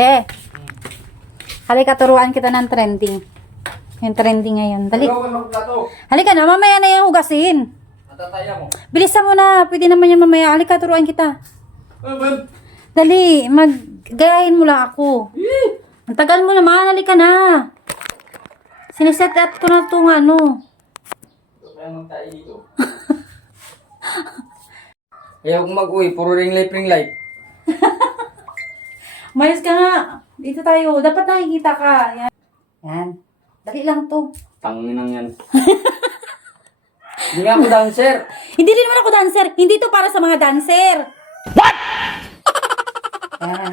Be, halika turuan kita ng trending. Yung trending ngayon. Dali. Halika na, mamaya na yung hugasin. Natataya mo. Bilisan mo na, pwede naman yan mamaya. Halika turuan kita. Dali, gayahin mo lang ako. Ang tagal mo naman, halika na. Siniset up ko na itong ano. Kaya magtayo dito. Ayaw kong mag-uwi, puro ring light. Mayos ka nga. Dito tayo. Dapat nakikita ka. Yan. Yan. Dali lang to. Tanginang yan. Hindi nga ako dancer. Hindi din naman ako dancer. Hindi to para sa mga dancer. What? Yan.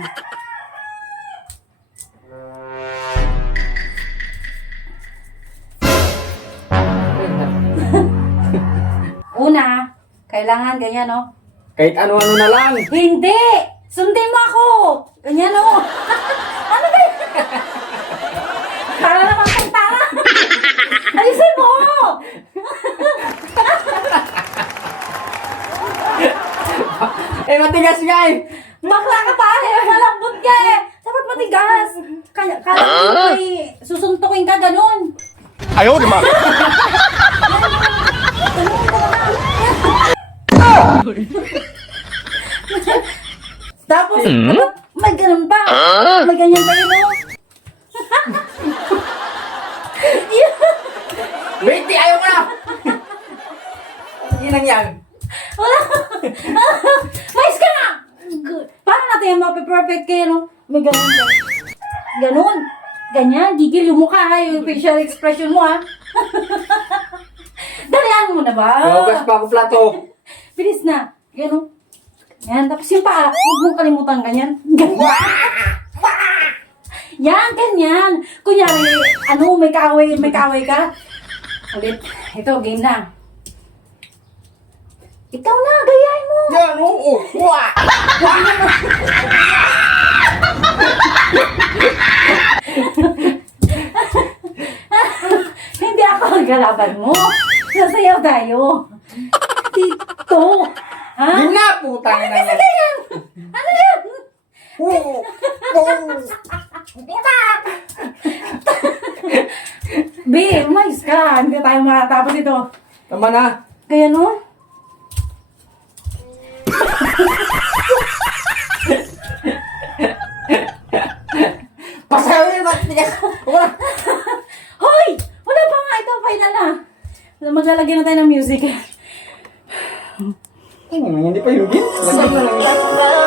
Una, kailangan ganyan, no? Kahit ano-ano na lang. Hindi! Sundin mo ako! Ganyan, no? Ano ba yun? Para naman kang tanga! Alisin mo! Matigas nga eh. Bakla ka pa eh! Malambot ka eh! Dapat matigas! Kala mo ay susuntukin ka ganun! Ayaw naman! Tapos, may ganun pa! May ganyan pa yun, no? Wait, ayaw ko na! Ginang yan. Wala! Mais ka na! Paano natin yung mapiperfect kayo, no? May ganun ka. Ganun. Ganyan. Gigil yung mukha, ha? Yung facial expression mo, ha? Dalihan mo na ba? Hugas pa ako plato. Bilis na. Ganun. Yan. Tapos yung paa, huwag mong kalimutan ganyan. Ganyan. Yan, ganyan. Kunyari, ano, may kaaway ka. Ulit. Ito, game na. Ikaw na, gayahin mo. Yan, oo. Wah! Hindi ako ang galaban mo. Sasayaw tayo. Dito. Ha? Yun na, putang na yan. Ganyan. Ano yan? Be, umayos ka. Hindi tayo makatapos ito. Tama na. Kaya no? Pasayaw yun, matigas. Hoy! Wala pa nga ito. Final na. Maglalagay na tayo ng music. Hindi pa yun. Lagyan na lang.